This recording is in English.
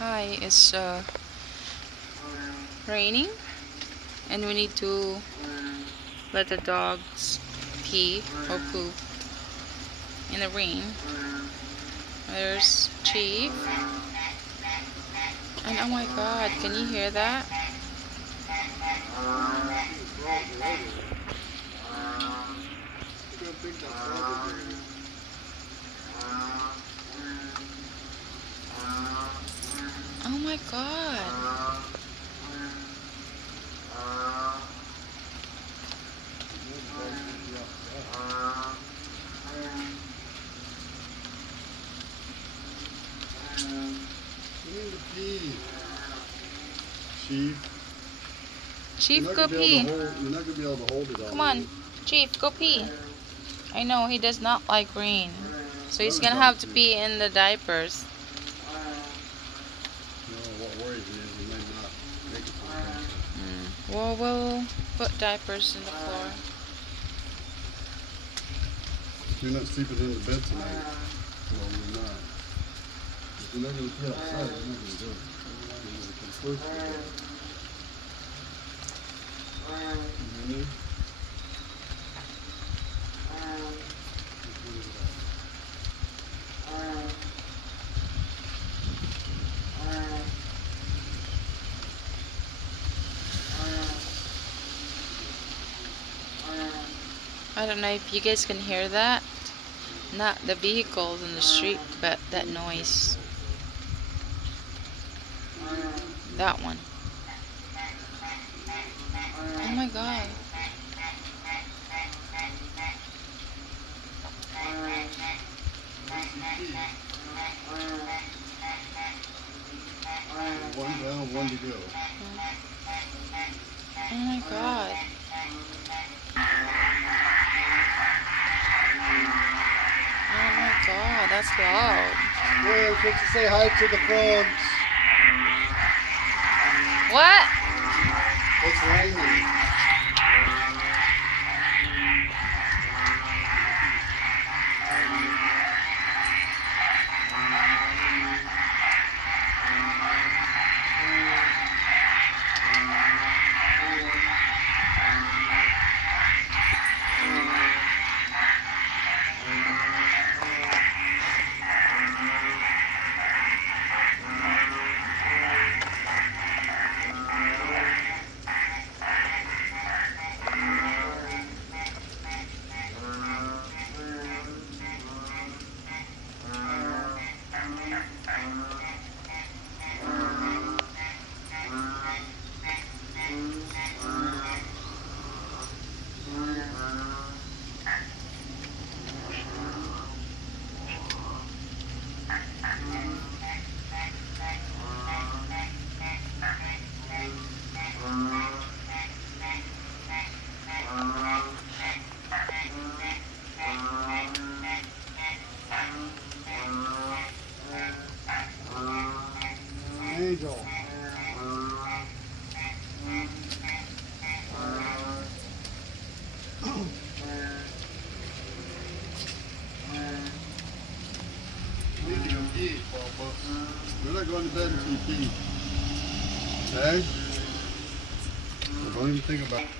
Hi, it's raining and we need to let the dogs pee or poop in the rain. There's Chief. And oh my god, can you hear that? Oh my god. Chief, go pee. You're not going to be able to hold it all. Come on, Chief, go pee. I know, he does not like rain. So he's gonna have to pee in the diapers. What worries me is he may not make it to the Well, we'll put diapers in the floor. You're not sleeping in the bed tonight. Well, you're not. If you're not going to pee outside, you're not going to do it. You're going to come first to bed. You know? I don't know if you guys can hear that. Not the vehicles in the street, but that noise. That one. Oh my god. One down, one to go. Oh my god. Oh my god, that's loud. Well, supposed to say hi to the frogs. What? It's raining. Angel. You need to go pee, Papa. We're not going to bed until you pee. Okay? So don't even think about it.